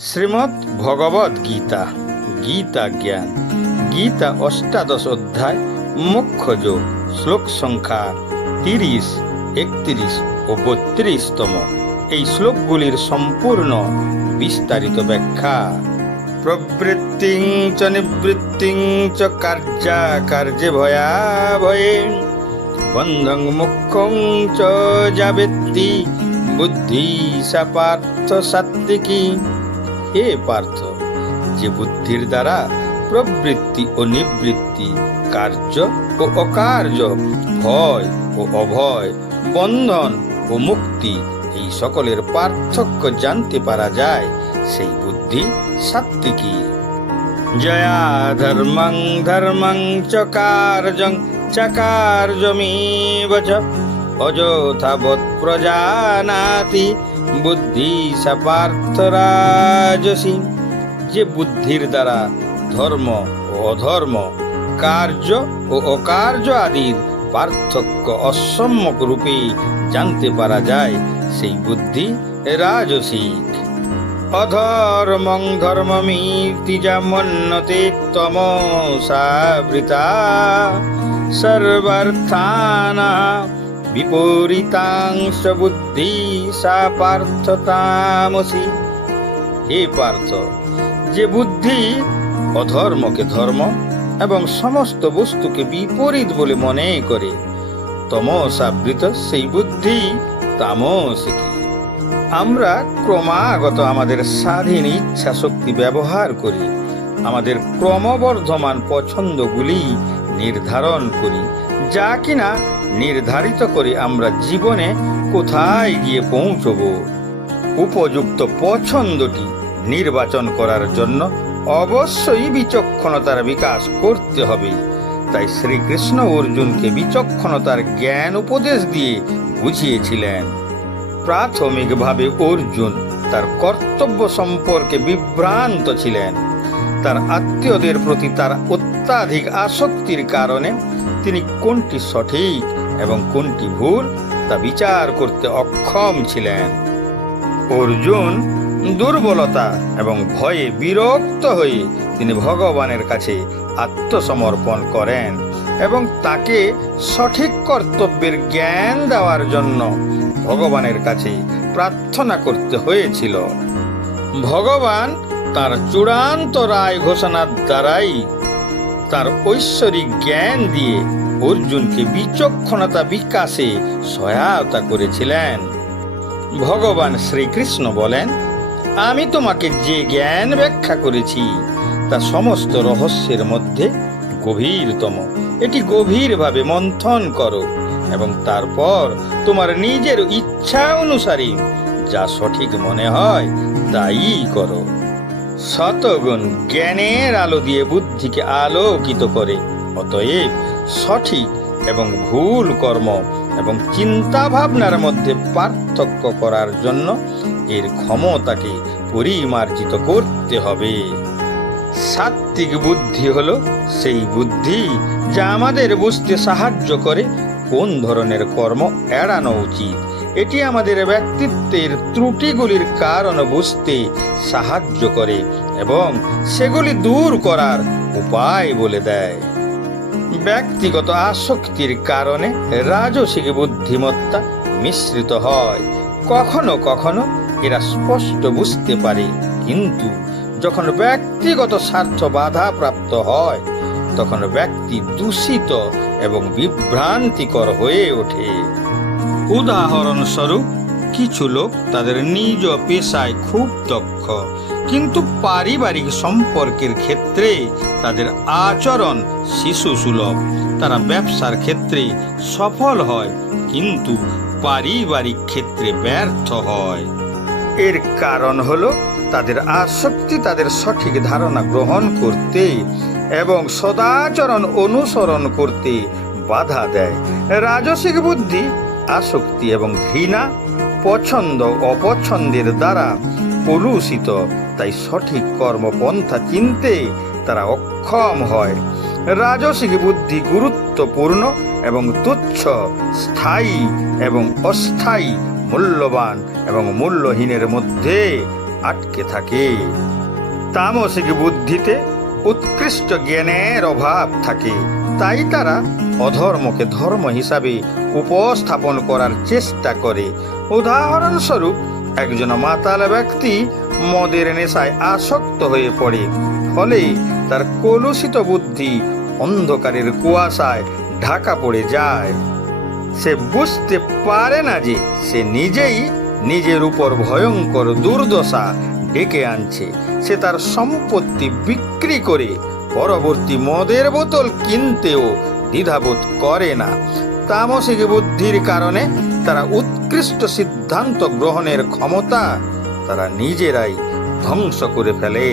শ্রীমৎ ভগবদ গীতা গীতা জ্ঞান, গীতা অষ্টাদশ অধ্যায়, মুখ্য যোগ, শ্লোক সংখ্যা তিরিশ, একত্রিশ ও বত্রিশতম। এই শ্লোকগুলির সম্পূর্ণ বিস্তারিত ব্যাখ্যা। প্রবৃত্তিং চ নিবৃত্তিং চ কার্যা কার্যে ভয়াভয়ে। বন্ধং মুখ্যং চ যাবেত্তি। বুদ্ধি সা পার্থ সাত্বিকী হে পার্থ, যে বুদ্ধির দ্বারা প্রবৃত্তি ও নিবৃত্তি, কার্য ও অকার্য, ভয় ও অভয়, বন্ধন ও মুক্তি, এই সকলের পার্থক্য জানতে পারা যায়, সেই বুদ্ধি সাত্বিকী জয়া ধর্মং ধর্মং চ কার্যং চ কার্যমেব চ, অযথাবৎ প্রজানাতি বুদ্ধি সা পার্থ রাজসী। যে বুদ্ধির দ্বারা ধর্ম ও অধর্ম, কার্য ও অকার্য আদির পার্থক্য অসম্যক রূপে জানতে পারা যায়, সেই বুদ্ধি রাজসিক অধর্মং ধর্ম ধর্মমিতি যমন্নতে তমসাবৃতা। সর্বার্থানা বিপরীতাংশ বুদ্ধি সা পার্থতামসি হে পার্থ, যে বুদ্ধি অধর্মকে ধর্ম এবং সমস্ত বস্তুকে বিপরীত বলে মনে করে, তমসাবৃত সেই বুদ্ধি তামসিকী আমরা ক্রমাগত আমাদের স্বাধীন ইচ্ছা শক্তি ব্যবহার করি, আমাদের ক্রমবর্ধমান পছন্দগুলি নির্ধারণ করি, যা কিনা নির্ধারিত করে আমরা জীবনে কোথায় গিয়ে পৌঁছব? উপযুক্ত পছন্দটি নির্বাচন করার জন্য অবশ্যই বিচক্ষণতার বিকাশ করতে হবে। তাই শ্রীকৃষ্ণ অর্জুনকে বিচক্ষণতার জ্ঞান উপদেশ দিয়ে বুঝিয়েছিলেন। প্রাথমিকভাবে অর্জুন তার কর্তব্য সম্পর্কে বিভ্রান্ত ছিলেন। তার আত্মীয়দের প্রতি তার অত্যাধিক আসক্তির কারণে তিনি কোনটি সঠিক এবং কোনটি ভুল তা বিচার করতে অক্ষম ছিলেন। অর্জুন দুর্বলতা এবং ভয়ে বিরক্ত হয়ে তিনি ভগবানের কাছে আত্মসমর্পণ করেন এবং তাকে সঠিক কর্তব্যের জ্ঞান দেওয়ার জন্য ভগবানের কাছে প্রার্থনা করতে হয়েছিল। ভগবান তার চূড়ান্ত রায় ঘোষণার দ্বারাই তার ঐশ্বরিক জ্ঞান দিয়ে অর্জুনকে বিচক্ষণতা বিকাশে সহায়তা করেছিলেন। ভগবান শ্রীকৃষ্ণ বলেন, আমি তোমাকে যে জ্ঞান ব্যাখ্যা করেছি, তা সমস্ত রহস্যের মধ্যে গভীরতম। এটি গভীরভাবে মন্থন করো এবং তারপর তোমার নিজের ইচ্ছা অনুসারে যা সঠিক মনে হয়, তাই করো। শতগুণ জ্ঞানের আলো দিয়ে বুদ্ধিকে আলোকিত করে, অতএব সঠিক এবং ভুল কর্ম এবং চিন্তা ভাবনার মধ্যে পার্থক্য করার জন্য এর ক্ষমতাকে পরিমার্জিত করতে হবে। সাত্বিক বুদ্ধি হলো সেই বুদ্ধি যা আমাদের বুঝতে সাহায্য করে কোন ধরনের কর্ম এড়ানো উচিত। এটি আমাদের ব্যক্তিত্বের ত্রুটিগুলির কারণ বুঝতে সাহায্য করে এবং সেগুলি দূর করার উপায় বলে দেয়। ব্যক্তিগত আসক্তির কারণে রাজসিক বুদ্ধিমত্তা মিশ্রিত হয়। কখনো কখনো এরা স্পষ্ট বুঝতে পারে, কিন্তু যখন ব্যক্তিগত স্বার্থ বাধা প্রাপ্ত হয়, তখন ব্যক্তি দূষিত এবং বিভ্রান্তিকর হয়ে ওঠে। উদাহরণস্বরূপ, কিছু লোক তাদের নিজ পেশায় খুব দক্ষ কিন্তু পারিবারিক সম্পর্কের ক্ষেত্রে তাদের আচরণ শিশু সুলভ তারা ব্যবসার ক্ষেত্রে সফল হয়, কিন্তু পারিবারিক ক্ষেত্রে ব্যর্থ হয়। এর কারণ হলো তাদের আসক্তি তাদের সঠিক ধারণা গ্রহণ করতে এবং সদাচরণ অনুসরণ করতে বাধা দেয়। রাজসিক বুদ্ধি, আসক্তি এবং ঘৃণা পছন্দ অপছন্দের দ্বারা কলুষিত তাই সঠিক কর্মপন্থা চিনতে তারা অক্ষম হয়। রাজসিক বুদ্ধি গুরুত্বপূর্ণ এবং তুচ্ছ, স্থায়ী এবং অস্থায়ী, মূল্যবান এবং মূল্যহীনের মধ্যে আটকে থাকে। তামসিক বুদ্ধিতে উৎকৃষ্ট জ্ঞানের অভাব থাকে, তাই তারা অধর্মকে ধর্ম হিসাবে উপস্থাপন করার চেষ্টা করে। উদাহরণস্বরূপ একজন মাতাল ব্যক্তি মদের নেশায় আসক্ত হয়ে পড়ে। ফলে তার কলুষিত বুদ্ধি অন্ধকারের কুয়াশায় ঢাকা পড়ে যায়। সে বুঝতে পারে না যে সে নিজেই নিজের উপর ভয়ঙ্কর দুর্দশা ডেকে আনছে। সে তার সম্পত্তি বিক্রি করে পরবর্তী মদের বোতল কিনতেও দ্বিধাবোধ করে না। তামসিক বুদ্ধির কারণে তারা উৎকৃষ্ট সিদ্ধান্ত গ্রহণের ক্ষমতা তারা নিজেরাই ধ্বংস করে ফেলে।